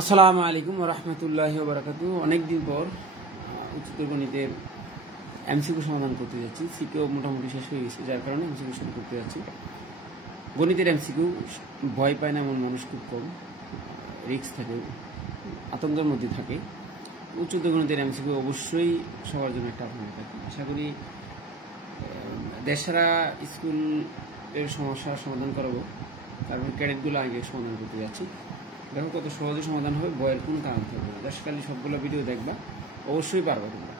আসসালামু আলাইকুম ওয়া রাহমাতুল্লাহি ওয়া বারাকাতুহু। অনেকদিন পর উচ্চতর গণিতের এমসিকিউ সমাধান করতে যাচ্ছি। সিকিউ মোটামুটি শেষ হয়ে গেছে, যার কারণে এমসিকিউ শুরু করতে যাচ্ছি। গণিতের এমসিকিউ ভয় পায় না এমন মানুষ খুব কম, রিস্ক থাকে, আতঙ্কের মধ্যে থাকে। উচ্চতর গণিতের এমসিকিউ অবশ্যই সবার জন্য একটা আতঙ্ক থাকে। আশা করি দেশরা স্কুলের সমস্যার সমাধান করাবো, তারপর ক্যাডেটগুলো আগে সমাধান করতে যাচ্ছি। দেখো কত সহজে সমাধান হবে, বয়ের কোনো কারণ থাকবে না। দেশকালী সবগুলো ভিডিও দেখবা, অবশ্যই পারবা তোমরা,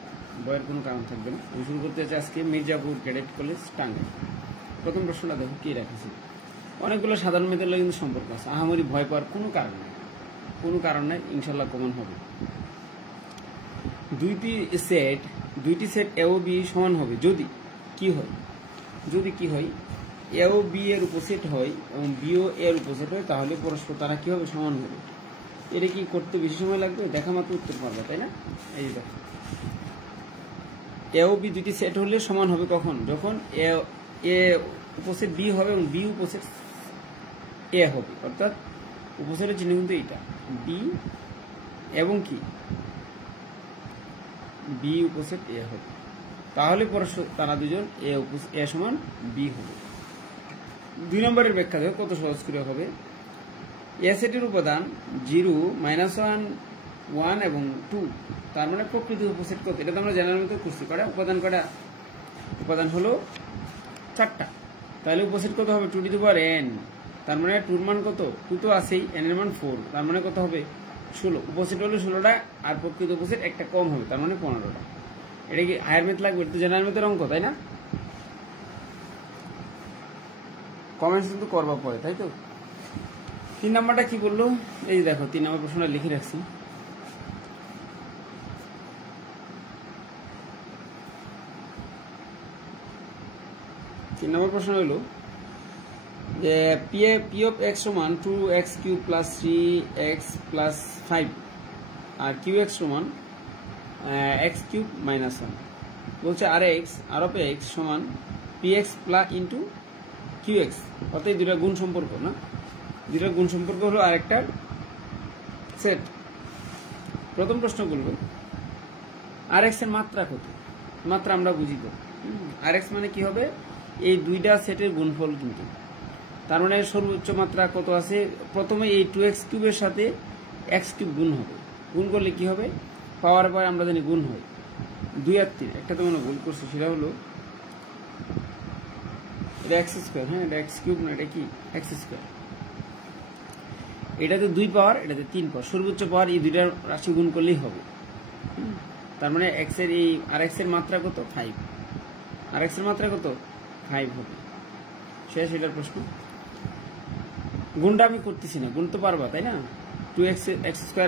বয়ের কোনো কারণ থাকবে না। আমি শুরু করতে চাচ্ছি আজকে মির্জাপুর ক্যাডেট কলেজ টাঙ্গাইল। প্রথম প্রশ্নটা দেখো কি রাখেছে। অনেকগুলো সাধারণ মেয়েদের কিন্তু সম্পর্ক আছে, আহামরি ভয় পাওয়ার কোনো কারণ নেই, কোনো কারণ নেই, ইনশাল্লাহ কমন হবে। দুইটি সেট এ ও বি সমান হবে যদি কি হয়, এ ও বি এর উপসেট হয় এবং বি ও এর উপসেট হয়, তাহলে পরস্পর তারা কি হবে, সমান হবে। এটা কি করতে বেশি সময় লাগবে? দেখা মাত্র উত্তর পারবে, তাই না? এই দেখো, এ ও বি দুইটি সেট হলে সমান হবে কখন? যখন এ উপসেট বি হবে এবং বি উপসেট এ হবে, অর্থাৎ উপসেটের চিহ্ন কিন্তু এইটা বি এবং কি বি উপসেট এ হবে, তাহলে পরস্পর তারা দুজন এ সমান বি হবে। 2 নম্বরের ব্যাখ্যা দেখো কত সহজ করে হবে। এ সেটের উপাদান 0, -1, 1 এবং 2, তার মানে প্রকৃত উপসেট কত? এটা তো আমরা জানার মতো করছি। উপাদান হলো 4টা, তাহলে উপসেট কত হবে? 2n, তার মানে 2 এর মান কত? 2 তো আছেই, n এর মান 4, তার মানে কত হবে? 16। উপসেট হলো 16টা, আর প্রকৃত উপসেট একটা কম হবে, তার মানে 15টা। এটা কি হায়ার মেথ লাগবে? এটা তো জেনারেল মেথের অঙ্ক, তাই না? কমেন্টস কিন্তু করবা পরে, তাই তো? 3 নাম্বারটা কি বললো? এই দেখো 3 নম্বর প্রশ্নটা লিখে রাখছি। তিন নম্বর প্রশ্ন হলো যে পি অফ এক্স সমান 2x³ + 3x + 5 আর qx সমান x³ - 1 বলছে। আর অফ এক্স সমান px + qx, অর্থাৎ এই দুটা গুণ সম্পর্ক না, দুটা গুণ সম্পর্ক হলো আরেকটা সেট। প্রথম প্রশ্ন করবো আর এক্স এর মাত্রা কত? মাত্রা আমরা বুঝি তো, আর এক্স মানে কি হবে? এই দুইটা সেটের গুণফল কিন্তু, তার মানে সর্বোচ্চ মাত্রা কত আছে? প্রথমে এই 2x³ এর সাথে x³ গুণ হবে, গুণ করলে কি হবে? পাওয়ার পরে আমরা জানি গুণ হয় 2 আর 3। একটা তো মনে ভুল করছি, সেটা হলো এটা x², হ্যাঁ এটা x³ না, এটা কি x²। এটাতে 2 পাওয়ার, এটাতে 3 পাওয়ার, সর্বোচ্চ পাওয়ার এই দুইটার রাশি গুণ করলেই হবে। তার মানে এক্স এর এই আর এক্স এর মাত্রা কত? 5, আর এক্স এর মাত্রা কত? 5 হবে। শেষ এটার প্রশ্ন। গুণটা আমি করতেছি না, গুণ তো পারবা, তাই না? 2x²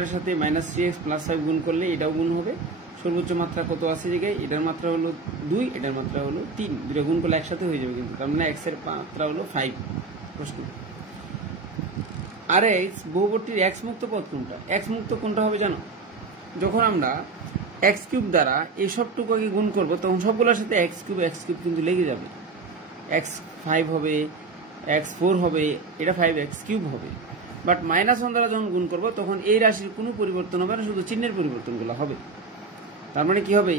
এর সাথে -3x + 5 গুণ করলে এটাও গুণ হবে। সর্বোচ্চ মাত্রা কত আছে জায়গায়? এটার মাত্রা হলো 2, এটার মাত্রা হলো 3, দুটো গুণ করলে একসাথে হয়ে যাবে কিন্তু, তার মানে x এর মাত্রা হলো 5। প্রশ্ন, আর এক্স বহুপদটির x মুক্ত পদ কোনটা? x মুক্ত কোনটা হবে জানো? যখন আমরা x³ দ্বারা এই সবটুকুকে গুণ করবো, তখন সবগুলোর সাথে x³ কিন্তু লেগে যাবে। x5 হবে, x4 হবে, এটা 5x³ হবে। বাট -1 দ্বারা যখন গুণ করবো, তখন এই রাশির কোনো পরিবর্তন হবে না, শুধু চিহ্নের পরিবর্তনগুলো হবে। তার মানে কি হবে?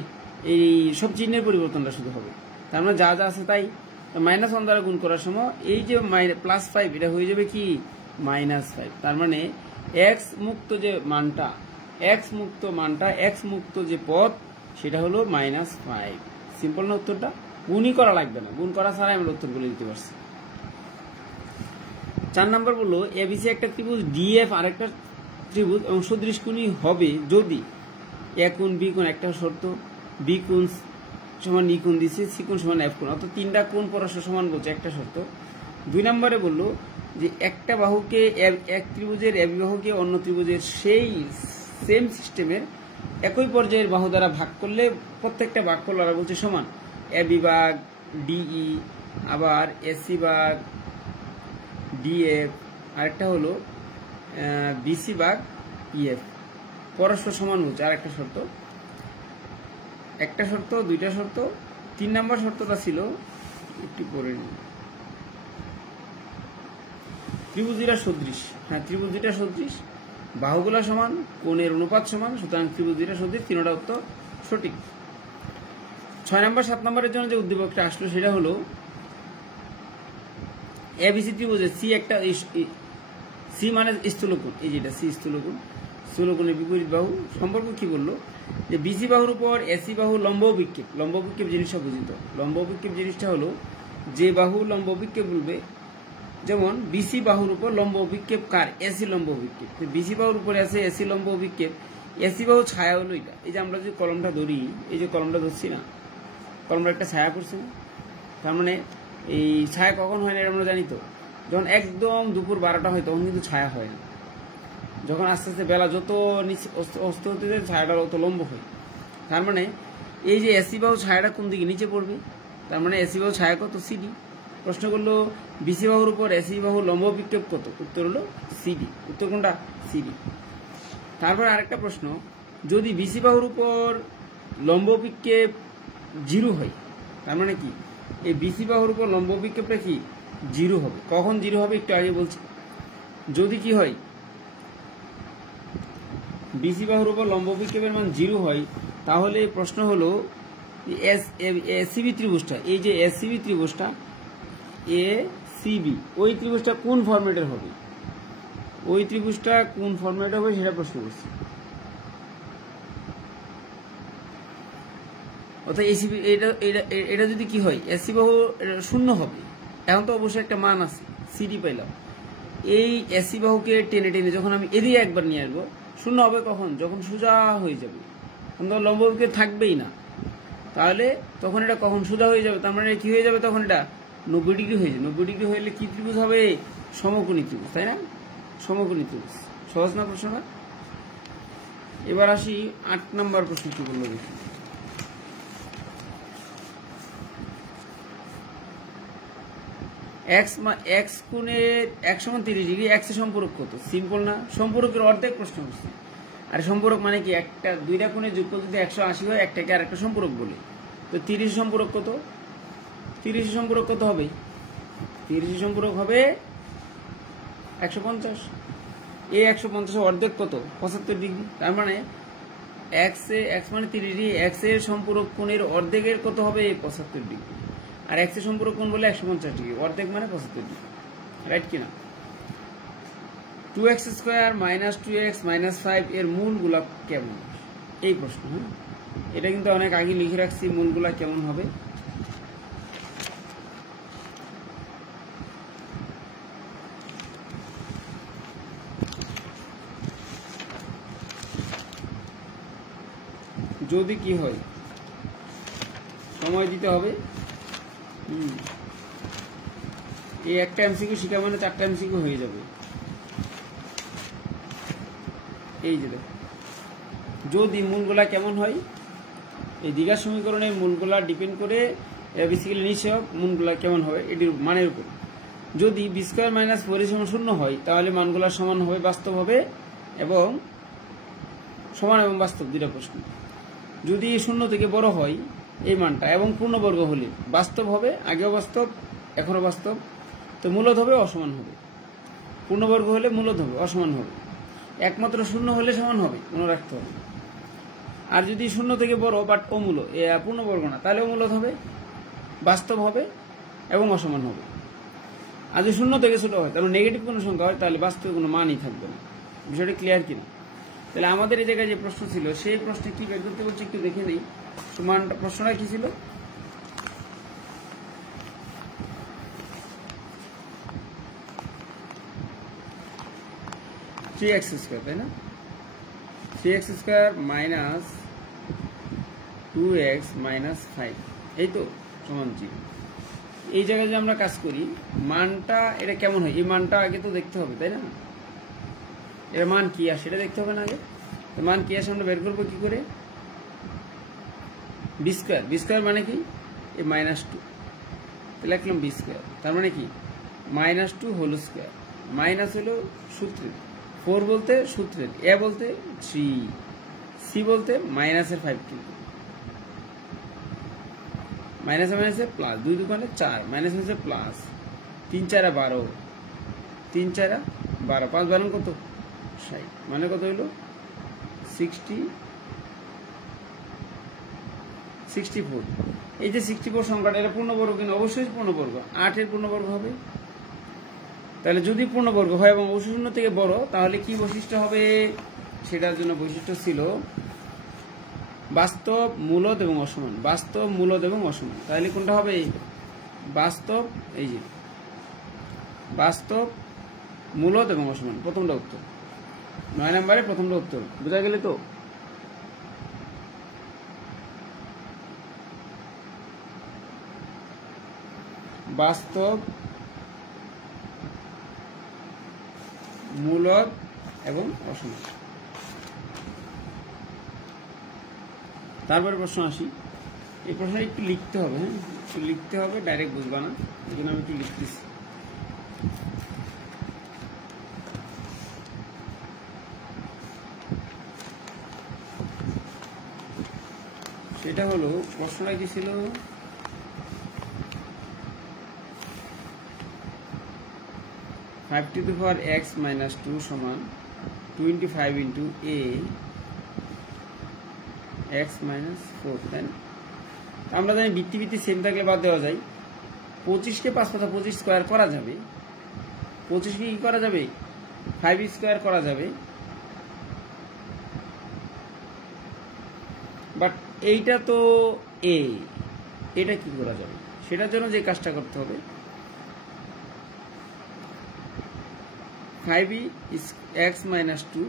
এই সব চিহ্নের পরিবর্তনটা শুধু হবে, তার মানে যা যা আছে তাই। -1 দ্বারা গুণ করার সময় এই যে +5, এটা হয়ে যাবে কি -5। তার মানে x মুক্ত যে মানটা, x মুক্ত যে পদ, সেটা হলো -5। সিম্পল না উত্তরটা? গুণই করা লাগবে না, গুণ করা ছাড়াই আমরা উত্তরগুলো দিতে পারছি। 4 নম্বর বললো এবিসি একটা ত্রিভুজ, ডিএফ আরেকটা ত্রিভুজ এবং সদৃশ কোণী হবে যদি এ কোণ বি কোণ, একটা শর্ত, বি কোণ সমান ই কোণ দিছে, সি কোণ সমান এফ কোণ, অর্থাৎ 3টা কোণ পরস্পর সমান বলছে, একটা শর্ত। 2 নম্বরে বললো যে একটা বাহুকে, এক ত্রিভুজের এবি বাহুকে অন্য ত্রিভুজের সেই সেম সিস্টেমের একই পর্যায়ের বাহু দ্বারা ভাগ করলে প্রত্যেকটা ভাগফল ওরা বলছে সমান। এবি ভাগ ডিই, আবার এসি ভাগ ডিএফ, আরেকটা হলো বিসি ভাগ ইএফ, পরস্পর সমান বলছে। আর একটা শর্ত, একটা শর্ত, দুইটা শর্ত। 3 নম্বর শর্তটা ছিল, একটু পরে নিই, ত্রিভুজ দুইটা সদৃশ। হ্যাঁ, ত্রিভুজ দুইটা সদৃশ বাহুগুলা সমান, কোণের অনুপাত সমান, সুতরাং ত্রিভুজ দুইটা সদৃশ, তিনটা উত্তর সঠিক। 6 নম্বর 7 নম্বরের জন্য যে উদ্দীপকটা আসলো সেটা হলো এবিসি ত্রিভুজে সি একটা সি মানে স্থূলকোণ, এই যেটা সি স্থূলকোণ, স্থূলকোণের বিপরীত বাহু সম্পর্ক কি বললো যে বিসি বাহুর উপর এসি বাহু লম্ব বিক্ষেপ। লম্ব বিক্ষেপ জিনিসটা বুঝিত। লম্ব বিক্ষেপ জিনিসটা হলো যে বাহু লম্ব বিক্ষেপ বলবে, যেমন বিসি বাহুর উপর লম্ব বিক্ষেপ কার? এসি লম্ব বিক্ষেপ। বিসি বাহুর উপর আছে এসি লম্ব বিক্ষেপ, এসি বাহু ছায়া হলো এটা। এই যে আমরা যদি কলমটা ধরি, এই যে কলমটা ধরছি না, কলমটা একটা ছায়া করছে না? তার মানে এই ছায়া কখন হয় না এটা আমরা জানি তো, যখন একদম দুপুর 12টা হয় তখন কিন্তু ছায়া হয় না। যখন আস্তে আস্তে বেলা যত অস্ত হতে যায় ছায়াটা তত লম্ব হয়। তার মানে এই যে এসি বাহু ছায়াটা কোন দিকে? নিচে পড়বে। তার মানে এসি বাহু ছায়া কত? সিডি। প্রশ্ন করলো বিসি বাহুর উপর এসি বাহু লম্ব বিক্ষেপ কত? উত্তর হলো সিডি। উত্তর কোনটা? সিডি। তারপর আরেকটা প্রশ্ন, যদি বিসি বাহুর উপর লম্ব বিক্ষেপ 0 হয়, তার মানে কি এই বিসি বাহুর উপর লম্ব বিক্ষেপটা কি 0 হবে? কখন 0 হবে একটু আগে বলছি। যদি কি হয় বিসি বাহুর উপর লম্ব বিক্ষেপের মান 0 হয়, তাহলে প্রশ্ন হলো এসিবি ত্রিভুজটা, এই যে এসিবি ত্রিভুজটা এসিবি, ওই ত্রিভুজটা কোন ফরম্যাটের হবে? ওই ত্রিভুজটা কোন ফরম্যাটে হবে সেটা প্রশ্ন করছি। অর্থাৎ এসিবি এটা যদি কি হয় এসি বাহু 0 হবে, এখন তো অবশ্যই একটা মান আছে, সিডি পাইলাম। এই এসি বাহুকে টেনে টেনে যখন আমি এদিকে একবার নিয়ে আসবো, 0 হবে কখন? যখন সোজা হয়ে যাবে, তখন তো লম্ব বিক্ষেপ থাকবেই না। তাহলে তখন এটা কখন সোজা হয়ে যাবে? তার মানে কি হয়ে যাবে তখন? এটা 90 ডিগ্রি হয়ে যাবে। 90 ডিগ্রি হলে কি ত্রিভুজ হবে? সমকোণী ত্রিভুজ, তাই না? সমকোণী ত্রিভুজ। সহজ না প্রশ্নটা? এবার আসি 8 নম্বর প্রশ্ন কি বললো দেখি। এক্স কোণের 1 = 30 ডিগ্রি, এক্স এর সম্পূরক কত? সিম্পল না? সম্পূরকের অর্ধেক প্রশ্ন করছি। আর সম্পূরক মানে কি? একটা দুইটা কোণের যোগফল যদি 180 হয়, একটাকে আরেকটা সম্পূরক বলে। তো 30 সম্পূরক কত? 30 সম্পূরক কত হবে? 30 সম্পূরক হবে 150। এই 150 অর্ধেক কত? 75 ডিগ্রি। তার মানে এক্স মানে 30 ডিগ্রি, এক্স এর সম্পূরক কোণের অর্ধেকের কত হবে? 75 ডিগ্রি। আর এক্স এর সম্পূরক কোণ বলে 150 ডিগ্রি, অর্ধেক মানে 75 ডিগ্রি। রাইট কিনা? 2x² - 2x - 5 এর মূলগুলা কেমন? এই প্রশ্ন। হ্যাঁ, এটা কিন্তু অনেক আগে লিখে রাখছি, মূলগুলা কেমন হবে। যদি কি হয় সময় দিতে হবে। এই একটা এমসিকিউ শিখা মানে 4টা এমসিকিউ হয়ে যাবে। এই যে দেখো, যদি মূলগুলা কেমন হয়, এই দ্বিঘাত সমীকরণের মূলগুলা ডিপেন্ড করে বেসিক্যালি নিশ্চয় মূলগুলা কেমন হবে এটির মানের উপর। যদি b² - 4 0 হয়, তাহলে মানগুলা সমান হবে, বাস্তব হবে, এবং সমান এবং বাস্তব দুইটা প্রশ্ন। যদি 0 থেকে বড় হয় এই মানটা এবং পূর্ণবর্গ হলে বাস্তব হবে, আগেও বাস্তব এখনো বাস্তব, তো মূলদ হবে, অসমান হবে। পূর্ণবর্গ হলে মূলদ হবে, অসমান হবে। একমাত্র 0 হলে সমান হবে, মনে রাখতে হবে। আর যদি 0 থেকে বড় বাট অমূল, পূর্ণবর্গ না, তাহলে অমূলদ হবে, বাস্তব হবে এবং অসমান হবে। আর যদি 0 থেকে ছোট হয়, তাহলে নেগেটিভ কোনো সংখ্যা হয়, তাহলে বাস্তবে কোনো মানই থাকবে না। বিষয়টা ক্লিয়ার কিনা? তাহলে আমাদের এই জায়গায় যে প্রশ্ন ছিল, সেই প্রশ্নে কি বের করতে বলছে একটু দেখে নেই। প্রশ্নটা কি ছিল? (3x²), তাই না? 3x² - 2x - 5, এই তো সমান 0। এই জায়গায় যদি আমরা কাজ করি, মানটা এটা কেমন হয় এই মানটা আগে তো দেখতে হবে, তাই না? এর মান কি আসে সেটা দেখতে হবে না আগে? মান কি আসে আমরা বের করবো কি করে? b² মানে কি? এই -2, লিখলাম b²। তার মানে কি? -2 হোল স্কয়ার। মাইনাস হলো সূত্রের, 4 বলতে সূত্রের, এ বলতে 3, সি বলতে -5 কিন্তু মাইনাসে প্লাস, 2 দোকানে 4, মাইনাসে প্লাস, 3 4 12, 3 4 12, 5 12 কত? 60 মানে কত হলো 64। এই যে 64 সংখ্যাটা এটা পূর্ণবর্গ কিনা, অবশ্যই পূর্ণবর্গ। 8 এর পূর্ণবর্গ হবে। তাহলে যদি পূর্ণবর্গ হয় এবং অবশ্যই শূন্য থেকে বড়, তাহলে কি বৈশিষ্ট্য হবে? সেটার জন্য বৈশিষ্ট্য ছিল বাস্তব, মূলদ এবং অসমান। বাস্তব, মূলদ এবং অসমান। তাহলে কোনটা হবে? বাস্তব, এই যে বাস্তব, মূলদ এবং অসমান, প্রথমটা উত্তর। 9 নম্বরে প্রথমটা উত্তর। বুঝা গেলে তো? বাস্তব, মূলদ এবং অসমান। তারপরে প্রশ্ন আসি। এই প্রশ্নটা একটু লিখতে হবে, হ্যাঁ একটু লিখতে হবে, ডাইরেক্ট বুঝবা না, এই জন্য আমি একটু লিখতেছি। সেটা হলো, প্রশ্নটা কি ছিল? Five to the power x minus 2 সমান 25 ইন্টু এ এক্স মাইনাস 4, তাই না? আমরা জানি বৃত্তি সেম থাকলে বাদ দেওয়া যায়। 25কে 5 কথা 25 স্কোয়ার করা যাবে। 25কে কি করা যাবে? 5 স্কোয়ার করা যাবে। বাট এইটা তো এ, এটা কি করা যাবে? সেটার জন্য যে কাজটা করতে হবে, 5x মাইনাস 2,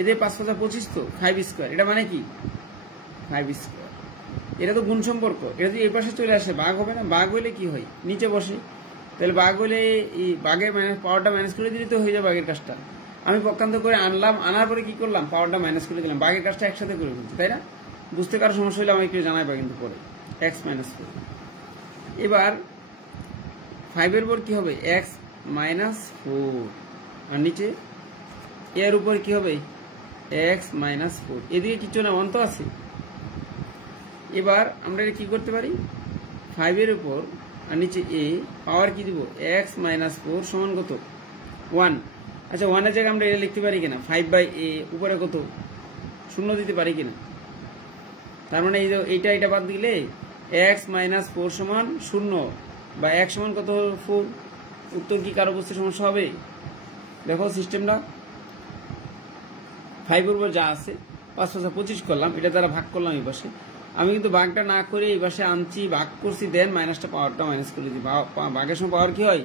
এদের 5 কথা 25 তো 5 স্কোয়ার, এটা মানে কি 5 স্কোয়ার। এটা তো গুণ সম্পর্ক, এটা যদি এই পাশে চলে আসে ভাগ হবে না? ভাগ হইলে কি হয়? নিচে বসে। তাহলে ভাগ হইলে এই ভাগের পাওয়ারটা মাইনাস করে দিলে তো হয়ে যাবে ভাগের কাজটা। আমি পক্ষান্ত করে আনলাম, আনার পরে কি করলাম? পাওয়ারটা মাইনাস করে দিলাম, ভাগের কাজটা একসাথে করে ফেলছি, তাই না? বুঝতে কারো সমস্যা হলে আমাকে একটু জানাইবা কিন্তু পরে। x minus 4। এবার 5 এর উপর কি হবে? x মাইনাস 4, আর নিচে এর উপর কি হবে? x minus 4। এদিকে কিছু না, অন্ত আছে। এবার আমরা কি করতে পারি? 5 এর উপর আর নিচে a, পাওয়ার কি দিব? x মাইনাস 4 সমান কত? 1। আচ্ছা 1 এর জায়গায় আমরা এটা লিখতে পারি কিনা? 5/a, উপরে কত? 0 দিতে পারি কিনা? তার মানে এইটা বাদ দিলে x মাইনাস 4 সমান 0, বা x সমান কত? 4। উত্তর কি কারো বুঝতে সমস্যা হবে? দেখো সিস্টেমটা, 5 এর উপর যা আছে 5 5 25 করলাম, এটা দ্বারা ভাগ করলাম এই পাশে। আমি কিন্তু ভাগটা না করে এই পাশে আনছি, ভাগ করছি, দেন মাইনাসটা পাওয়ারটা মাইনাস করে দিই। ভাগের সময় পাওয়ার কি হয়?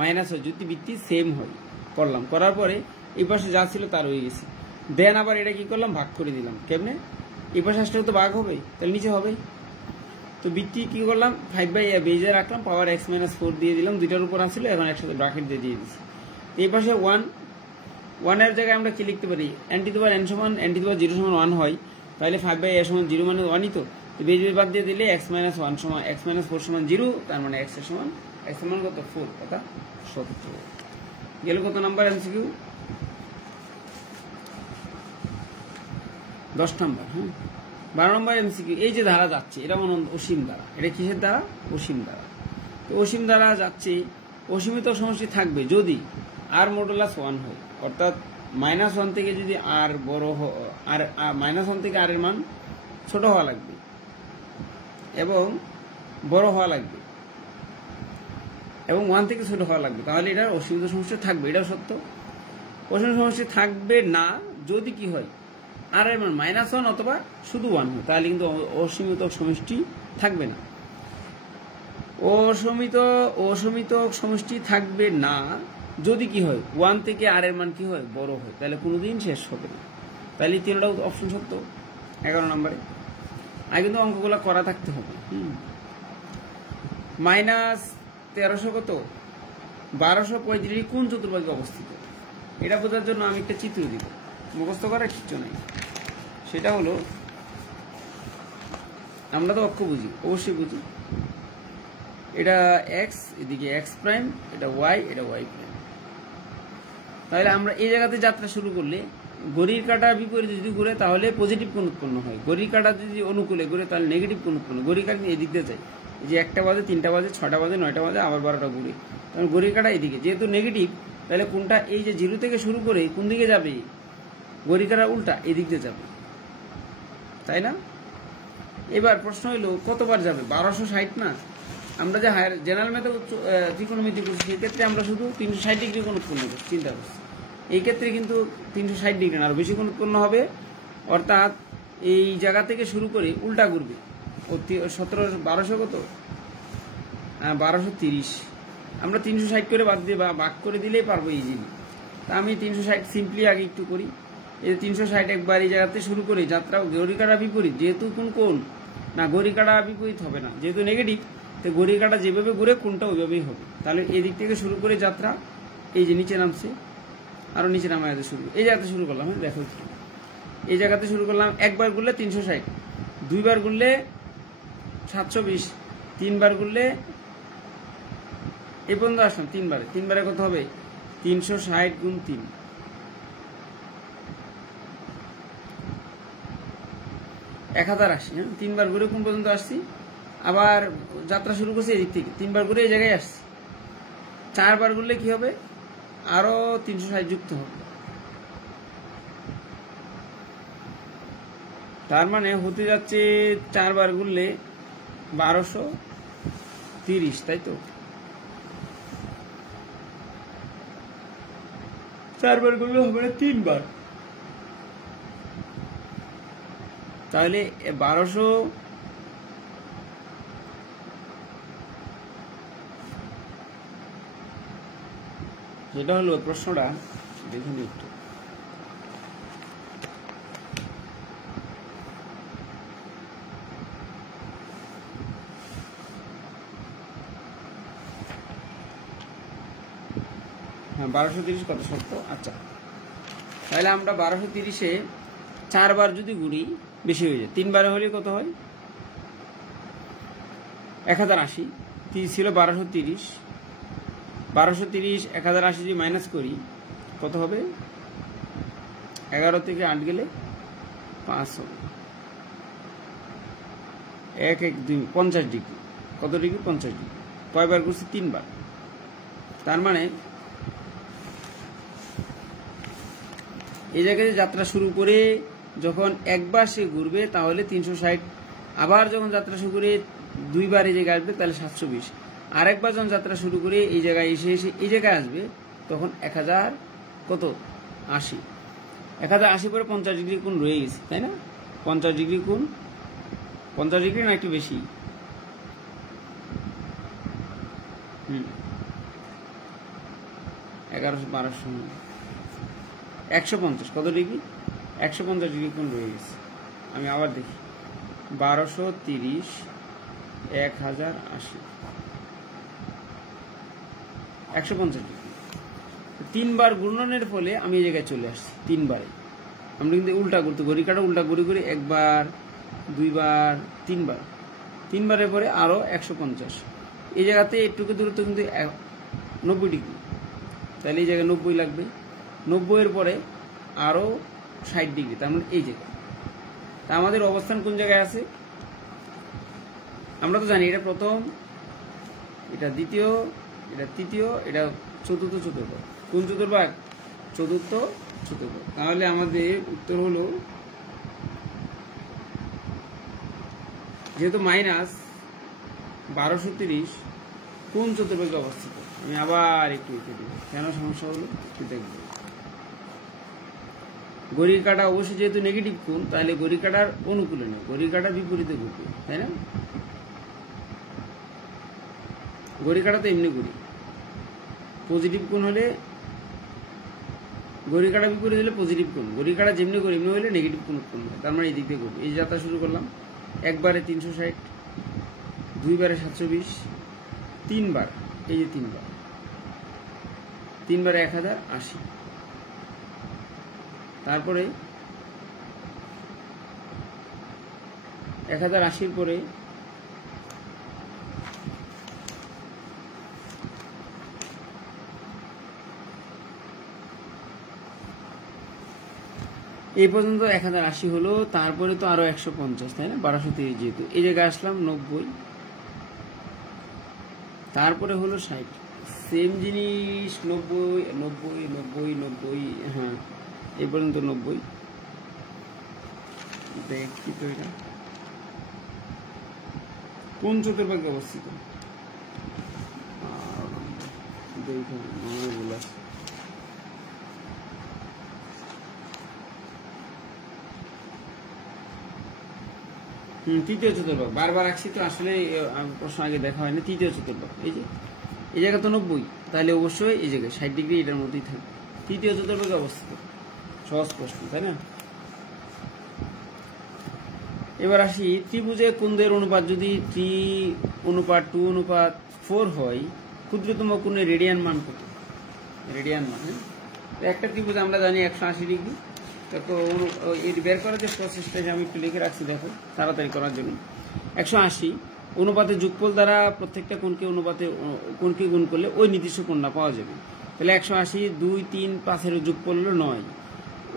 মাইনাস হয়, যদি বৃত্তি সেম হয়। করলাম, করার পরে এই পাশে যা ছিল তার হয়ে গেছে। দেন আবার এটা কি করলাম? ভাগ করে দিলাম। কেমনে? এই পাশে আসলে তো ভাগ হবে, তাহলে নিচে হবে। তো বৃত্তি কি করলাম? 5/a বেজে রাখলাম, পাওয়ার x মাইনাস 4 দিয়ে দিলাম, দুইটার উপর আসছিল, এখন একসাথে ব্র্যাকেট দিয়ে দিচ্ছি। এই পাশে 1 এর জায়গায় আমরা কি লিখতে পারি? n to the power n সমান n টু দি পাওয়ার 0 সমান 1 হয়, তাহলে 5/a সমান 0 মানে 1ই তো। বেজে বাদ দিয়ে দিলে x মাইনাস 1 সমান x মাইনাস 4 সমান 0, তার মানে x এর সমান কত? 4। কথা সত্য গেল। কত নাম্বার এমসিকিউ? 10 নাম্বার। হ্যাঁ, 12 নম্বর এমসিকিউ। এই যে ধারা যাচ্ছে, এটা মনে অসীম ধারা। এটা কিসের দ্বারা? অসীম ধারা। তো অসীম ধারা যাচ্ছে, অসীমিত সমষ্টি থাকবে যদি আর মডুলাস 1 হয়, অর্থাৎ -1 থেকে যদি আর বড় আর -1 থেকে আর এর মান ছোট হওয়া লাগবে এবং বড় হওয়া লাগবে, এবং 1 থেকে ছোট হওয়া লাগবে, তাহলে এটা অসীমিত সমষ্টি থাকবে। এটা সত্য। অসীমিত সমষ্টি থাকবে না যদি কি হয়? আর এর মান -1 অথবা শুধু 1 হয়, তাহলে কিন্তু অসীমিত সমষ্টি থাকবে না। অসীমিত সমষ্টি থাকবে না যদি কি হয়? 1 থেকে আর এর মান কি হয়? বড় হয়, তাহলে কোনোদিন শেষ হবে না। তাহলে 3টা অপশন সত্য 11 নম্বরে। আর কিন্তু অঙ্কগুলো করা থাকতে হবে। -1300 কত? 1235 কোন চতুর্ভাগে অবস্থিত? এটা বোঝার জন্য আমি একটা চিত্র দিব, মুখস্থ করার কিছু নাই। সেটা হলো, আমরা তো অক্ষ বুঝি, অবশ্যই বুঝি। এটা এক্স, এদিকে এক্স প্রাইম, এটা ওয়াই, এটা ওয়াই প্রাইম। তাহলে আমরা এই জায়গাতে যাত্রা শুরু করলে ঘড়ির কাঁটার বিপরীতে যদি ঘুরে তাহলে পজিটিভ কোণ উৎপন্ন হয়, ঘড়ির কাঁটা যদি অনুকূলে ঘুরে তাহলে নেগেটিভ কোণ উৎপন্ন। ঘড়ির কাঁটা এদিক দিয়ে যায়, এই যে 1টা বাজে, 3টা বাজে, 6টা বাজে, 9টা বাজে, আবার 12টা ঘুরে, কারণ ঘড়ির কাঁটা এদিকে যেহেতু নেগেটিভ, তাহলে কোনটা এই যে 0 থেকে শুরু করে কোন দিকে যাবে? ঘড়ি কাটার উল্টা এদিক দিয়ে যাবে, তাই না? এবার প্রশ্ন হইল কতবার যাবে? 1260 না? আমরা যে হায়ার জেনারেল ম্যাথে ত্রিকোণমিতি করছি সেক্ষেত্রে আমরা শুধু 360 ডিগ্রি কোণ উৎপন্ন করছি, চিন্তা করছি। এই ক্ষেত্রে কিন্তু 360 ডিগ্রি না, আরো বেশি কোণ উৎপন্ন হবে, অর্থাৎ এই জায়গা থেকে শুরু করে উল্টা ঘুরবে। 1200 কত? 1230। আমরা 360 করে বাদ দিয়ে বা ভাগ করে দিলেই পারবো ইজিলি। তা আমি 360 সিম্পলি আগে একটু করি। এই 360 একবার এই জায়গাতে শুরু করে যাত্রা ঘড়ি কাটা বিপরীত, যেহেতু কোন না ঘড়ি কাটা বিপরীত হবে না, যেহেতু নেগেটিভ, তো ঘড়ি কাটা যেভাবে ঘুরে কোনটা ওইভাবেই হবে। তাহলে এই দিক থেকে শুরু করে যাত্রা এই যে নিচে নামছে, আরো নিচে নামা শুরু, এই জায়গাতে শুরু করলাম। হ্যাঁ দেখো, এই জায়গাতে শুরু করলাম। একবার ঘুরলে 360, দুইবার ঘুরলে 720, তিনবার ঘুরলে এই পর্যন্ত আসলাম। তিনবারে কত হবে? 360 গুণ 3, 1080। হ্যাঁ, তিনবার ঘুরে কোন পর্যন্ত আসছি? আবার যাত্রা শুরু করছি এদিক থেকে, তিনবার ঘুরে এই জায়গায় আসছি। 4বার ঘুরলে কি হবে? আরো 360 যুক্ত হবে। তার মানে হতে যাচ্ছে 4বার ঘুরলে 1230, তাই তো? 4বার ঘুরলে হবে 3বার, তাহলে 1200 যেটা হলো প্রশ্নটা দেখুন একটু। হ্যাঁ, 1230 কত সত্য? আচ্ছা, তাহলে আমরা 1230-এ 4বার যদি ঘুরি বেশি হয়ে যায়। 3বারে হলে কত হয়? 1080 ছিল 1230, 1080 যদি মাইনাস করি কত হবে? 11 থেকে 8 গেলে 5 হবে। 1 1 2 50 ডিগ্রি। কত ডিগ্রি? 50 ডিগ্রি। কয়বার ঘুরছি? 3বার। তার মানে এই জায়গায় যাত্রা শুরু করে যখন একবার সে ঘুরবে তাহলে 360, আবার যখন যাত্রা শুরু করে 2বার এই জায়গায় আসবে তাহলে 720, আরেকবার যখন যাত্রা শুরু করে এই জায়গায় এসে এই জায়গায় আসবে তখন 1000 কত? 80। 1080 পরে 50 ডিগ্রি কোণ রয়ে গেছে, তাই না? 50 ডিগ্রি কোণ, 50 ডিগ্রি না একটু বেশি? 1100 1200 150 কত ডিগ্রি? 150 ডিগ্রি কোণ রয়ে গেছে। আমি আবার দেখি, 1230 1080 150 ডিগ্রি। 3বার ঘূর্ণনের ফলে আমি এই জায়গায় চলে আসছি। 3বারে আমরা কিন্তু উল্টা করতে, ঘড়ি কাটা উল্টা ঘুরে ঘুরে 1বার 2বার 3বার, 3বারের পরে আরো 150। এই জায়গাতে একটুকু দূরত্ব কিন্তু 90 ডিগ্রি, তাহলে এই জায়গায় 90 লাগবে। 90-এর পরে আরো 60 ডিগ্রি, তার মানে এই জায়গায়। তা আমাদের অবস্থান কোন জায়গায় আছে? আমরা তো জানি এটা প্রথম, এটা দ্বিতীয়, এটা তৃতীয়, এটা চতুর্থ চতুর্ভাগ। কোন চতুর্ভাগ? চতুর্থ চতুর্ভাগ। তাহলে আমাদের উত্তর হলো, যেহেতু মাইনাস 1230 কোন চতুর্ভাগে অবস্থিত? আমি আবার একটু লিখে দিব, কেন সমস্যা হলো একটু দেখব। ঘড়ির কাঁটা অবশ্যই যেহেতু নেগেটিভ কোণ, তাহলে ঘড়ির কাঁটার অনুকূলে নেই, ঘড়ির কাঁটার বিপরীতে ঘুরবে, তাই না? ঘড়ির কাঁটা তো এমনি ঘুরি, পজিটিভ কোণ হলে ঘড়ির কাঁটা বিপরীত হলে পজিটিভ কোণ, ঘড়ির কাঁটা যেমনি ঘুরি এমনি হলে নেগেটিভ কোণ উৎপন্ন হয়। তার মানে এই দিক দিয়ে ঘুরবে। এই যাত্রা শুরু করলাম, একবারে 360, 2বারে 720, 3বার, এই যে 3বারে 1080, তারপরে 1080-র পরে এই পর্যন্ত 1080 হলো, তারপরে তো আরো 150, তাই না? 1230 যেহেতু এই জায়গায় আসলাম 90, তারপরে হলো 60, সেম জিনিস 90 90 90 90, হ্যাঁ এই পর্যন্ত 90। দেখি তো এটা কোন চতুর্ভাগে অবস্থিত, দেখুন বলা তৃতীয় চতুর্ভাগ বারবার আসছি তো, আসলে প্রশ্ন আগে দেখা হয়নি। তৃতীয় চতুর্ভাগ এই যে এই জায়গা তো 90, তাহলে অবশ্যই এই জায়গায় 60 ডিগ্রি এটার মধ্যেই থাকবে। তৃতীয় চতুর্ভাগে অবস্থিত, সহজ প্রশ্ন তাই না। এবার আসি ত্রিভুজের কোণের অনুপাত যদি 3:2:4 হয়, ক্ষুদ্রতম কোণের রেডিয়ান মান কত? রেডিয়ান মান একটা ত্রিভুজ আমরা জানি 180 ডিগ্রি। তো এর বের করার যে প্রসেসটা আমি একটু লিখে রাখছি, দেখো তাড়াতাড়ি করার জন্য। 180 অনুপাতের যোগফল দ্বারা প্রত্যেকটা কোণকে গুণ করলে ওই নির্দিষ্ট কোণটা পাওয়া যাবে। তাহলে 180 2, 3, 5-এর যোগফল হলো 9।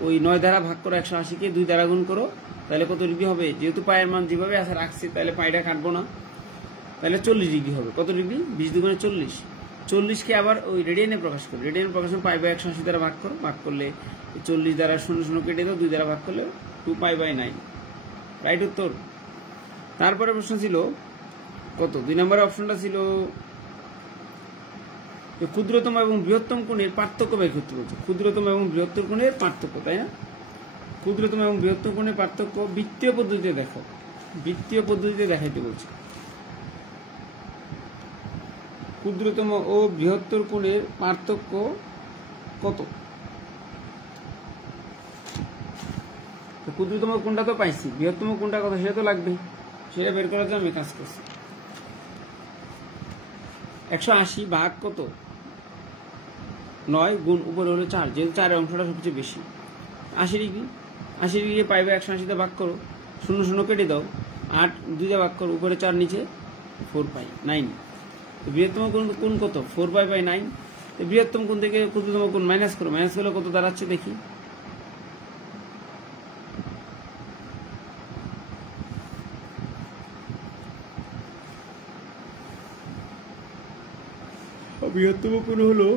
ওই 9 দ্বারা ভাগ করো, 180-কে 2 দ্বারা গুণ করো, তাহলে কত ডিগ্রি হবে? যেহেতু পায়ের মান যেভাবে আছে রাখছি, তাহলে পাইটা কাটবো না, তাহলে 40 ডিগ্রি হবে। কত ডিগ্রি? 20 দুগুণে 40। 40-কে আবার ওই রেডিয়ানে প্রকাশ করো, রেডিয়ানে প্রকাশ পাই বাই 180 দ্বারা ভাগ করো, ভাগ করলে 40 দ্বারা 0 কেটে দাও, 2 দ্বারা ভাগ করলে 2π/9, রাইট উত্তর। তারপরে প্রশ্ন ছিল কত? 2 নম্বরের অপশনটা ছিল ক্ষুদ্রতম এবং বৃহত্তম কোণের পার্থক্য বের করতে বলছে। ক্ষুদ্রতম এবং বৃহত্তর কোণের পার্থক্য, তাই না? ক্ষুদ্রতম এবং বৃহত্তর কোণের পার্থক্য বৃত্তীয় পদ্ধতিতে দেখো, বৃত্তীয় পদ্ধতিতে দেখাইতে বলছে। ক্ষুদ্রতম ও বৃহত্তর কোণের পার্থক্য কত? ক্ষুদ্রতম কোণটা তো পাইছি, বৃহত্তম কোণটা কত সেটা তো লাগবে, সেটা বের করার জন্য আমি কাজ করছি। 180 ভাগ কত? 9 গুণ উপরে হলো 4, যেহেতু 4-এর অংশটা সবচেয়ে বেশি। 80 ডিগ্রি, 80 ডিগ্রি পাইবে 180-তে ভাগ করো, 0 কেটে দাও, 8 2 দিয়ে ভাগ করো, উপরে 4 নিচে 4π/9। বৃহত্তম কোণ কত? 4π/9। বৃহত্তম কোণ থেকে ক্ষুদ্রতম কোণ মাইনাস করো, মাইনাস করলে কত দাঁড়াচ্ছে দেখি। বৃহত্তম কোণ হলো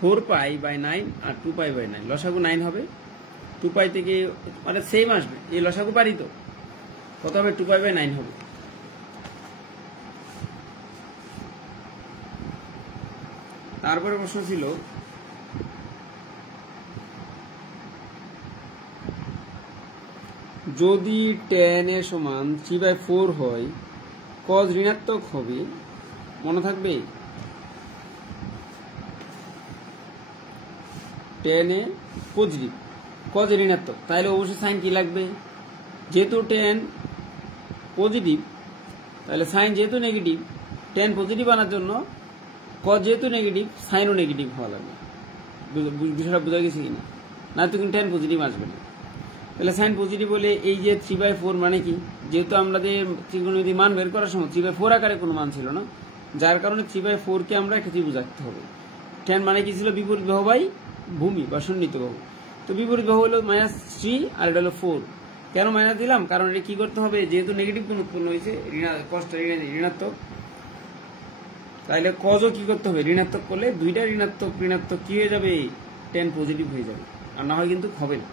4π/9 আর 2π/9, লসাগু 9 হবে। 2π থেকে মানে সেম আসবে, এই লসাগু পারি তো, কত হবে? 2π/9 হবে। তারপরে প্রশ্ন ছিল যদি tan এর সমান 3/4 হয়, cos ঋণাত্মক হবে, মনে থাকবে? tan এ পজিটিভ, cos ঋণাত্মক, তাহলে অবশ্যই সাইন কি লাগবে? যেহেতু tan পজিটিভ, তাহলে সাইন যেহেতু নেগেটিভ, tan পজিটিভ আনার জন্য cos যেহেতু নেগেটিভ, সাইনও নেগেটিভ হওয়া লাগবে। বিষয়টা বোঝা গেছে কিনা? না তো কিন্তু tan পজিটিভ আসবে না। তাহলে সাইন পজিটিভ হলে এই যে 3/4 মানে কি? যেহেতু আমাদের ত্রিকোণমিতির মান বের করার সময় 3/4 আকারে কোনো মান ছিল না, যার কারণে 3/4-কে আমরা একটা ত্রিভুজ আঁকতে হবে। tan মানে কি ছিল? বিপরীত বাহু বাই ভূমি বা সন্নিহিত বাহু। তো বিপরীত বাহু হলো -3 আর এটা হলো 4। কেন মাইনাস দিলাম? কারণ এটা কি করতে হবে, যেহেতু নেগেটিভ কোণ উৎপন্ন হয়েছে, cosটা ঋণাত্মক, তাহলে cosও কি করতে হবে? ঋণাত্মক করলে দুইটা ঋণাত্মক কি হয়ে যাবে? tan পজিটিভ হয়ে যাবে, আর না হয় কিন্তু হবে না।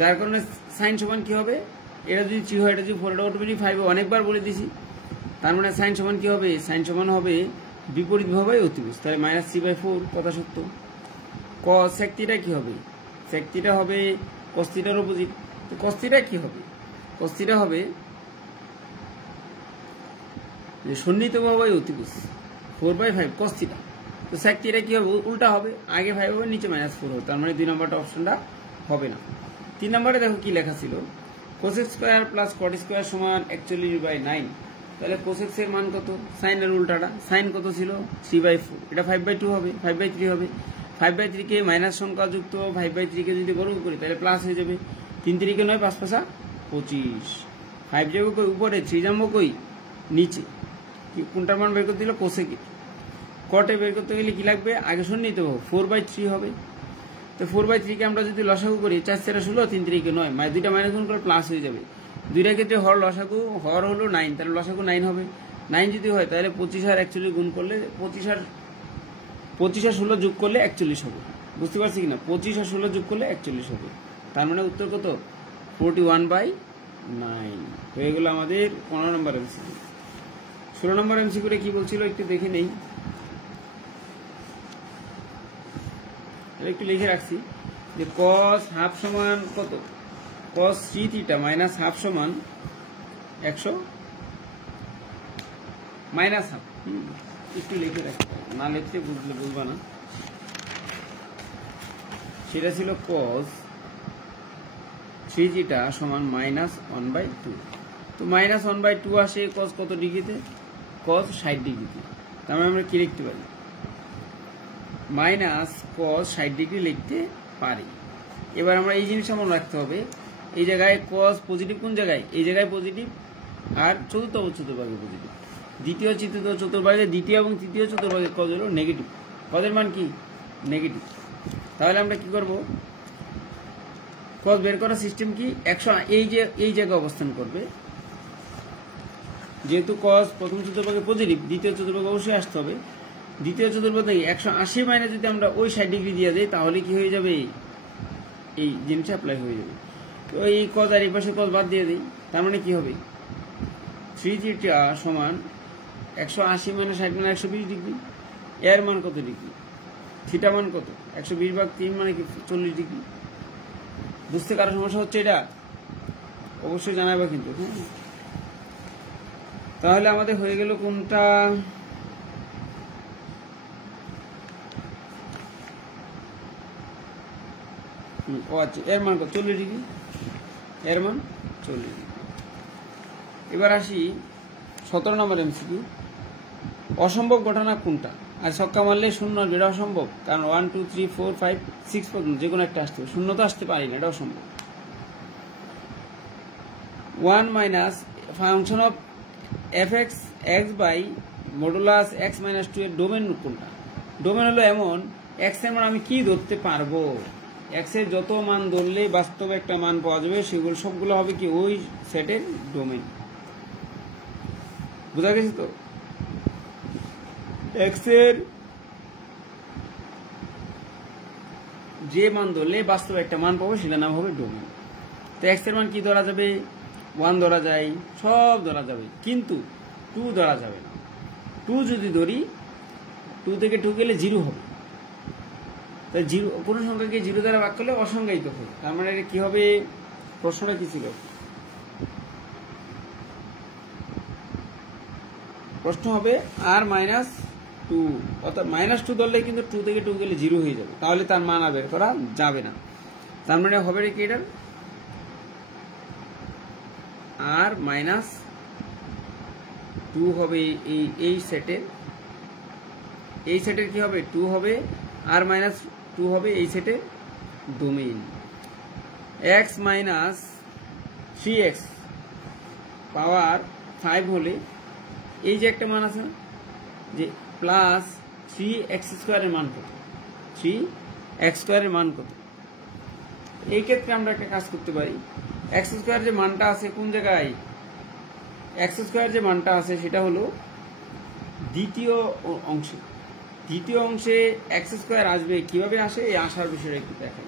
যার কারণে সাইন সমান কি হবে? এটা যদি 3 হয়, এটা যদি 4, এটা অটোমেটিক 5 হবে। অনেকবার বলে দিছি। তার মানে সাইন সমান কি হবে? সাইন সমান হবে বিপরীত বাহু বাই অতিভুজ, তাহলে -3/4 কথা সত্য। cos sec θ কি হবে? sec θ হবে cos θ এর অপোজিট। তো cos θ কি হবে? cos θ হবে যে সন্নিহিত বাহু বাই অতিভুজ 4/5 cos θ। তো sec θ কি হবে? উল্টা হবে, আগে 5 হবে, নিচে -4 হবে। তার মানে 2 নম্বরটা অপশনটা হবে না। 3 নম্বরে দেখো কি লেখা ছিল, cosec square plus cot square সমান 41/9। তাহলে cosec এর মান কত? সাইনের উল্টাটা, সাইন কত ছিল? 3/4, এটা 5/2 হবে, 5/3 হবে। 5/3-কে মাইনাস সংখ্যা যুক্ত 5/3-কে যদি বর্গ করি তাহলে প্লাস হয়ে যাবে। 3 × 9 5 × 5 25। 5 যাবো কই? উপরে, 3 যাবো কই? নিচে। কোনটার মান বের করতে দিল? কোসেক। কটে বের করতে গেলে কি লাগবে? আগে সন্নিহিত বাহু 4/3 হবে। তো 4/3-কে আমরা যদি লসাগু করি, 4 × 4 16, 3 × 3 = 9, মানে দুইটা মাইনাস গুণ করে প্লাস হয়ে যাবে। দুইটা ক্ষেত্রে হর লসাগু, হর হলো 9, তাহলে লসাগু 9 হবে। 9 যদি হয় তাহলে 25 আর 41 গুণ করলে 25 আর 25 আর 16 যোগ করলে 41 হবে। বুঝতে পারছি কিনা? 25 আর 16 যোগ করলে 41 হবে। তার মানে উত্তর কত? 41/9 হয়ে গেল আমাদের 15 নম্বর এমসিকিউ। 16 নম্বর এমসিকিউরে কি বলছিল একটু দেখে নেই, একটু লিখে রাখছি যে cos হাফ সমান কত? cos 3θ মাইনাস হাফ সমান 100 মাইনাস হাফ। একটু লিখে রাখতে, না লিখতে বুঝবা না। সেটা ছিল cos 3θ সমান -1/2। তো -1/2 আসে cos কত ডিগ্রিতে? cos 60 ডিগ্রিতে। তার মানে আমরা কি লিখতে পারি? cos 60 ডিগ্রি লিখতে পারি। এবার আমরা এই জিনিসটা মনে রাখতে হবে, এই জায়গায় cos পজিটিভ কোন জায়গায়? এই জায়গায় পজিটিভ, আর চতুর্থ চতুর্ভাগে পজিটিভ। দ্বিতীয় চতুর্ভাগে, দ্বিতীয় এবং তৃতীয় চতুর্ভাগে cos হলো নেগেটিভ। cos-এর মান কি? নেগেটিভ। তাহলে আমরা কি করব? cos বের করার সিস্টেম কি? 100 এই জায়গায় অবস্থান করবে। যেহেতু cos প্রথম চতুর্ভাগে পজিটিভ, দ্বিতীয় চতুর্ভাগে অবশ্যই আসতে হবে। দ্বিতীয় চতুর্ভাগে 180 মাইনাস যদি আমরা ওই 60 ডিগ্রি দিয়ে দিই, তাহলে কি হয়ে যাবে? এই জিনিসটা অ্যাপ্লাই হয়ে যাবে। তো এই cos আর এই পাশে cos বাদ দিয়ে দিই, তার মানে কি হবে? 3θ সমান 180 মাইনাস 60 মানে 120 ডিগ্রি। এর মান কত ডিগ্রি? থিটা মান কত? 120/3 মানে কি 40 ডিগ্রি। বুঝতে কারো সমস্যা হচ্ছে এটা? অবশ্যই জানাবে কিন্তু। হ্যাঁ, তাহলে আমাদের হয়ে গেল কোনটা? ও আচ্ছা, এর মান কত? 40 ডিগ্রি। এর মান 40 ডিগ্রি। এবার আসি 17 নম্বর এমসিকিউ। অসম্ভব ঘটনা কোনটা? আর ছক্কা মারলে শূন্য আসবে, এটা অসম্ভব। কারণ 1 2 3 4 5 6 পর্যন্ত যে কোনো একটা আসতে হবে, শূন্য তো আসতে পারি না, এটা অসম্ভব। 1 minus function of fx x by modulus x minus 2 এর ডোমেন কোনটা? ডোমেন হলো এমন, x এর মান আমি কি ধরতে পারবো? x এর যত মান ধরলে বাস্তবে একটা মান পাওয়া যাবে, সেগুলো সবগুলো হবে কি ওই সেটের ডোমেন। বুঝা গেছে তো? x এর যে মান ধরলে বাস্তবে একটা মান পাবো, সেটার নাম হবে ডোমেন। তো x এর মান কি ধরা যাবে? 1 ধরা যায়, সব ধরা যাবে, কিন্তু 2 ধরা যাবে না। 2 যদি ধরি, 2 থেকে 2 গেলে 0 হবে। তাই 0 কোন সংখ্যাকে 0 দ্বারা ভাগ করলে অসংজ্ঞায়িত হবে। তার মানে এটা কি হবে? প্রশ্নটা কি ছিল? প্রশ্ন হবে r-2, অর্থাৎ -2 ধরলে কিন্তু 2 থেকে 2 গেলে 0 হয়ে যাবে, তাহলে তার মান আর বের করা যাবে না। তার মানে হবে কি? এটা r-2 হবে এই সেটের, কি হবে? 2 হবে, r-2 হবে এই সেটের ডোমেইন। x মাইনাস 3x পাওয়ার 5 হলে এই যে একটা মান আছে না, যে প্লাস 3x স্কোয়ারের মান কত? 3x স্কোয়ারের মান কত? এই ক্ষেত্রে আমরা একটা কাজ করতে পারি। x স্কোয়ার যে মানটা আছে কোন জায়গায়? x স্কোয়ার যে মানটা আছে সেটা হলো দ্বিতীয় অংশে। দ্বিতীয় অংশে x স্কোয়ার আসবে, কিভাবে আসে এই আসার বিষয়টা একটু দেখেন।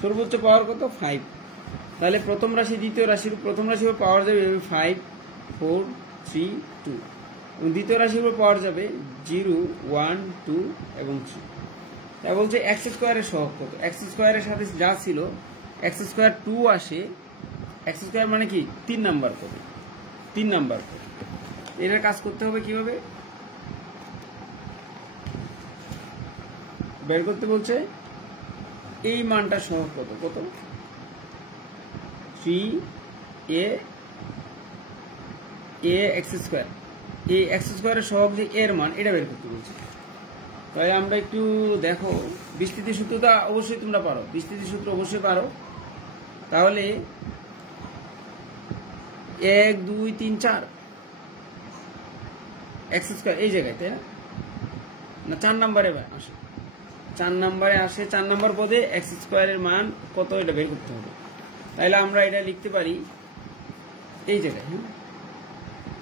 সর্বোচ্চ পাওয়ার কত? 5। তাহলে প্রথম রাশি দ্বিতীয় রাশির প্রথম রাশির উপর পাওয়ার যাবে 5 4 3 2, এবং দ্বিতীয় রাশির উপর পাওয়ার যাবে 0 1 2 এবং 3। তাই বলছে এক্স স্কোয়ারের সহগ কত? এক্স স্কোয়ারের সাথে যা ছিল এক্স স্কোয়ার 2 আসে, এক্স স্কোয়ার মানে কি 3 নাম্বার কত? 3 নাম্বার কত? এটার কাজ করতে হবে কিভাবে বের করতে বলছে? এই মানটা সহগ কত? কত? 3a x square. এই এক্স স্কোয়ারের সহগ যে এর মান, এটা বের করতে বলছে। তাই আমরা একটু দেখো, বিস্তৃতি সূত্রটা অবশ্যই তোমরা পারো, বিস্তৃতি সূত্র অবশ্যই পারো। তাহলে 1 2 3 4 এক্স স্কোয়ার এই জায়গায়, তাই না? 4 নম্বরে আসে, 4 নম্বরে আসে, 4 নম্বর পদে এক্স স্কোয়ারের মান কত এটা বের করতে হবে। তাইলে আমরা এটা লিখতে পারি এই জায়গায়, হ্যাঁ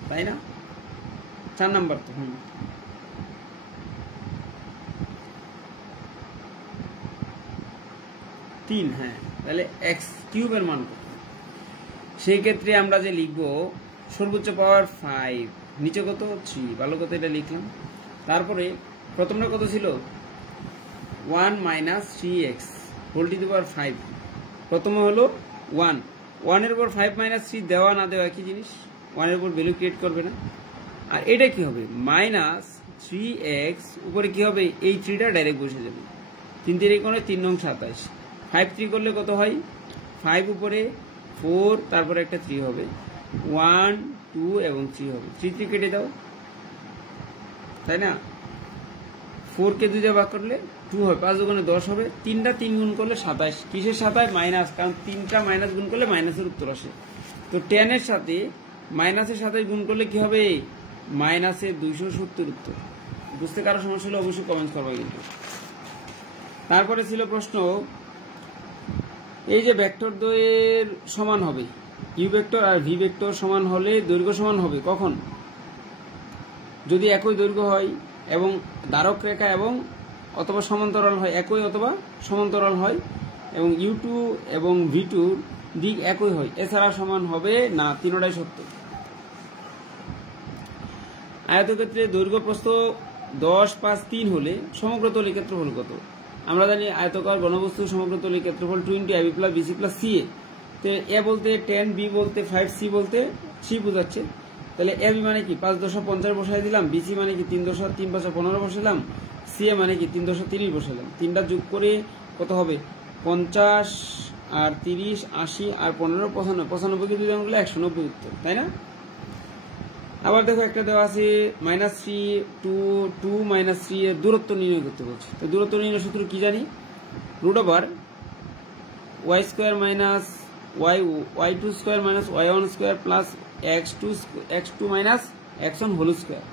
তাই না? 4 নম্বর তো 3, হ্যাঁ, তাহলে এক্স কিউবের মান কত? সেই ক্ষেত্রে আমরা যে লিখবো সর্বোচ্চ পাওয়ার 5, নিচে কত 3, ভালো কথা এটা লিখলাম। তারপরে প্রথমটা কত ছিল 1 - 3x হোল টু দি পাওয়ার 5, প্রথমে হলো 1, 1 এর উপর 5 - 3 দেওয়া না দেওয়া একই জিনিস, 1 এর উপর ভ্যালু ক্রিয়েট করবে না। আর এটা কি হবে -3x উপরে কি হবে, এই 3টা ডাইরেক্ট বসে যাবে, 3 3 3 9 27, 5 3 করলে কত হয়, 5 উপরে 4, তারপরে একটা 3 হবে, 1 2 এবং 3 হবে, 3 3 কেটে দাও, তাই না? 4 কে 2 দিয়ে ভাগ করলে 2 হবে, 5 গুণে 10 হবে, 3টা 3 গুণ করলে 27, কিসের 27 মাইনাস, কারণ 3টা মাইনাস গুণ করলে মাইনাসের উত্তর আসে। তো 10 এর সাথে মাইনাসের সাথে গুণ করলে কি হবে, -270 উত্তর। বুঝতে কারো সমস্যা হলে অবশ্যই কমেন্ট করবে কিন্তু। তারপরে ছিল প্রশ্ন, এই যে ভেক্টর দ্বয়ের সমান হবে, ইউ ভেক্টর আর ভি ভেক্টর সমান হলে দৈর্ঘ্য সমান হবে কখন? যদি একই দৈর্ঘ্য হয় এবং দ্বারক রেখা এবং অথবা সমান্তরাল হয়, একই অথবা সমান্তরাল হয় এবং U2 এবং V2 দিক একই হয়, এছাড়া সমান হবে না, তিনটাই সত্য। আয়তক্ষেত্রে দৈর্ঘ্য প্রস্থ 10 5 3 হলে সমগ্র তলের ক্ষেত্রফল কত? আমরা জানি আয়তকার ঘনবস্তু সমগ্র তলের ক্ষেত্রফল 20 AB + BC + CA। তো এ বলতে 10, B বলতে 5, C বলতে 3 বোঝাচ্ছে। তাহলে AB মানে কি 5 10 50 বসাই দিলাম, BC মানে কি 3 10 3 5 15 বসালাম, CA মানে কি 3 10 30 বসালাম। তিনটা যোগ করে কত হবে, 50 আর 30 80 আর 15 95, 95 কে 2 দিয়ে গুণলে 190 উত্তর, তাই না? আবার দেখো একটা দেওয়া আছে -3 2 2 - 3 এর দূরত্ব নির্ণয় করতে বলছে। তো দূরত্ব নির্ণয় সূত্র কি জানি, √y² - y2² - y1² x2 - x1 whole square.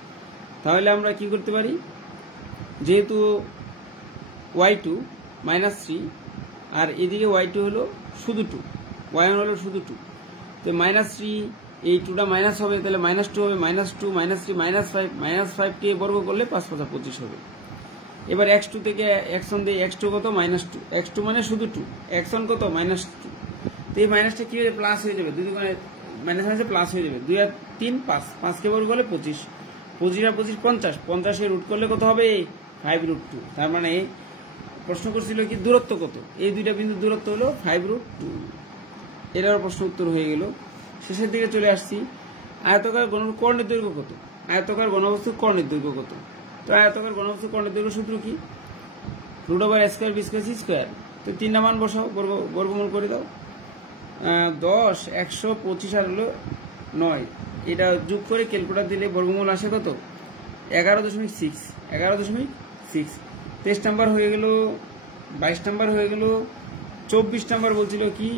তাহলে আমরা কি করতে পারি, যেহেতু y2 -3 আর এদিকে y2 হলো শুধু 2, y1 হলো শুধু 2, তো -3 এই 2টা মাইনাস হবে, তাহলে -2 হবে, -2 -3 -5 কে বর্গ করলে 5 5 25 হবে। এবার x2 থেকে x1 দিয়ে x2 কত, -2, x2 মানে শুধু 2, x1 কত, -2। তো এই মাইনাসটা কি হয়ে প্লাস হয়ে যাবে, দুই দুগুণে মাইনাস মাইনাসে প্লাস হয়ে যাবে, 2 আর 3 5, 5 কে বর্গ করলে 25, 25 আর 25 50, 50 এর রুট করলে কত হবে 5√2। তার মানে প্রশ্ন করছিল কি দূরত্ব কত, এই দুইটা বিন্দুর দূরত্ব হলো 5√2। এটার প্রশ্ন উত্তর হয়ে গেল। শেষের দিকে চলে আসছি, আয়তকার কর্ণের দৈর্ঘ্য কত, আয়তকার ঘনবস্তুর কর্ণের দৈর্ঘ্য কত? তো আয়তকার ঘনবস্তুর কর্ণের দৈর্ঘ্য সূত্র কি, √a² b² c²। তো 3টা মান বসাও, বর্গমূল করে দাও, 10 125 আর হলো 9, এটা যোগ করে ক্যালকুলেটর দিলে বর্গমূল আসে কত, 11.6, 11.6। 23 নাম্বার হয়ে গেল, 22 নাম্বার হয়ে গেল, 24 নাম্বার বলছিল কি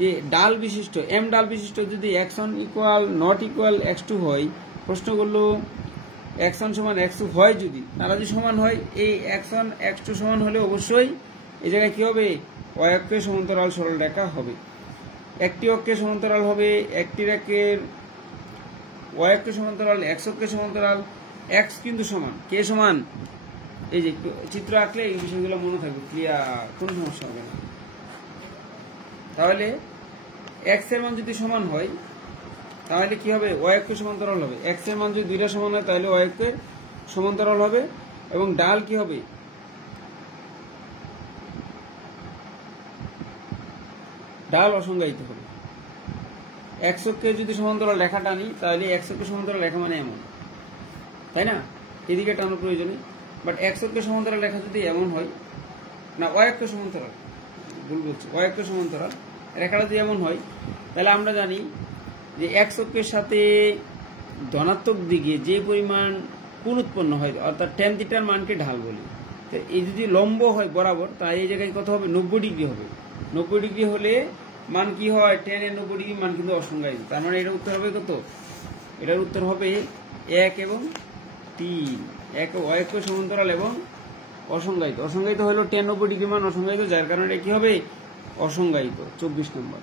যে ডাল বিশিষ্ট, এম ডাল বিশিষ্ট যদি x1 = x2 হয়, প্রশ্ন করলো x1 = x2 হয় যদি, তারা যদি সমান হয়, এই x1 x2 সমান হলে অবশ্যই এই জায়গায় কি হবে, y অক্ষের সমান্তরাল সরল রেখা হবে, একটি অক্ষের সমান্তরাল হবে, একটি রেখার y অক্ষের সমান্তরাল, x অক্ষের সমান্তরাল, x কিন্তু সমান, কে সমান, এই যে চিত্র আঁকলে এই বিষয়গুলো মনে থাকবে, ক্লিয়ার, কোনো সমস্যা হবে না। তাহলে x এর মান যদি সমান হয় তাহলে কি হবে, y অক্ষের সমান্তরাল হবে, x এর মান যদি দুইটা সমান হয় তাহলে y অক্ষের সমান্তরাল হবে, এবং ডাল কি হবে, ডাল অসংজ্ঞায়িত হবে। x অক্ষের যদি সমান্তরাল রেখা টানি তাহলে x অক্ষের সমান্তরাল রেখা মানে এমন, তাই না, এদিকে টানার প্রয়োজনে, বাট x অক্ষের সমান্তরাল রেখা যদি এমন হয় না, y অক্ষের সমান্তরাল, ভুল বলছি, y অক্ষের সমান্তরাল রেখাটা যদি এমন হয়, তাহলে আমরা জানি যে x অক্ষের সাথে ধনাত্মক দিকে যে পরিমাণ কোণ উৎপন্ন হয়, অর্থাৎ tan θ মানকে ঢাল বলি। তো এই যদি লম্ব হয় বরাবর, তাই এই জায়গায় কত হবে, 90 ডিগ্রি হবে। 90 ডিগ্রি হলে মান কি হয়, tan এর 90 ডিগ্রি মান কিন্তু অসংজ্ঞায়িত। তার মানে এটার উত্তর হবে কত, এটার উত্তর হবে 1 এবং 3, 1 y অক্ষের সমান্তরাল এবং অসংজ্ঞায়িত। অসংজ্ঞায়িত হলো tan 90 ডিগ্রি মান অসংজ্ঞায়িত, যার কারণে এটা কি হবে, অসংজ্ঞায়িত। 24 নম্বর,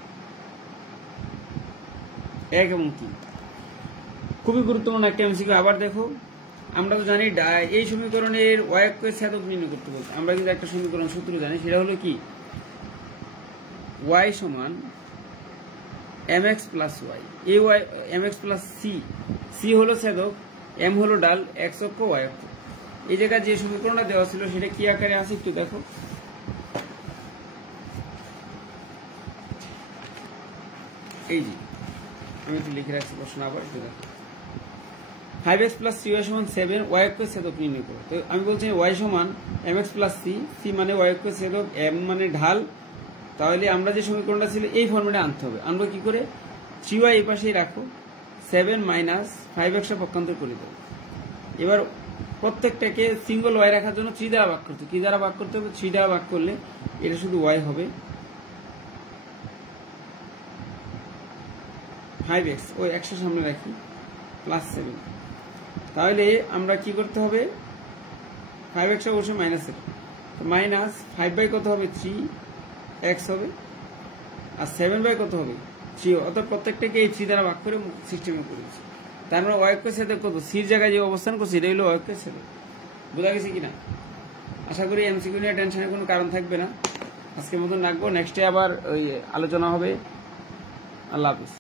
1 এবং 3 খুবই গুরুত্বপূর্ণ একটা এমসিকিউ। আবার দেখো, আমরা তো জানি এই সমীকরণের y অক্ষের ছেদক নির্ণয় করতে বলতে, আমরা কিন্তু একটা সমীকরণ সূত্র জানি, সেটা হলো কি, ওয়াই সমান এম এক্স প্লাস ওয়াই, এই Y M X plus C, C হলো ছেদক, এম হলো ডাল, এক্স অক্ষ ওয়াই অক্ষ। এই জায়গায় যে সমীকরণটা দেওয়া ছিল সেটা কি আকারে আছে একটু দেখো। এই যে আমি একটু লিখে রাখছি প্রশ্ন, আবার একটু দেখো। 5x প্লাস 3y সমান 7, ওয়াই অক্ষের ছেদক নির্ণয় করো। তো আমি বলছি ওয়াই সমান mx প্লাস সি, সি মানে ওয়াই অক্ষের ছেদক, এম মানে ঢাল। তাহলে আমরা যে সমীকরণটা ছিল এই ফর্মেটে আনতে হবে। আনবো কি করে? 3y এই পাশেই রাখো, 7 মাইনাস 5x পক্ষান্তর করে দেবো। এবার প্রত্যেকটাকে সিঙ্গল ওয়াই রাখার জন্য 3 দ্বারা ভাগ করতে, কি দ্বারা ভাগ করতে হবে? 3 দ্বারা ভাগ করলে এটা শুধু ওয়াই হবে, 5x ওই 100 সামনে রাখি, প্লাস 7। তাহলে আমরা কি করতে হবে? 5x অবশ্যই মাইনাস, মাইনাস 5 বাই কত হবে? 3x হবে, আর 7 বাই কত হবে? 3। অর্থাৎ প্রত্যেকটাকে এই 3 দ্বারা ভাগ করে সিস্টেমে করেছি। তার মানে ওয়াই অক্ষের ছেদক কত? সির জায়গায় যে অবস্থান করছি এটা হলো ওয়াই অক্ষের ছেদক। বোঝা গেছে কিনা? আশা করি এমসিকিউ নিয়ে টেনশনের কোনো কারণ থাকবে না। আজকের মতন রাখবো, নেক্সটে আবার ওই আলোচনা হবে। আল্লাহ হাফিজ।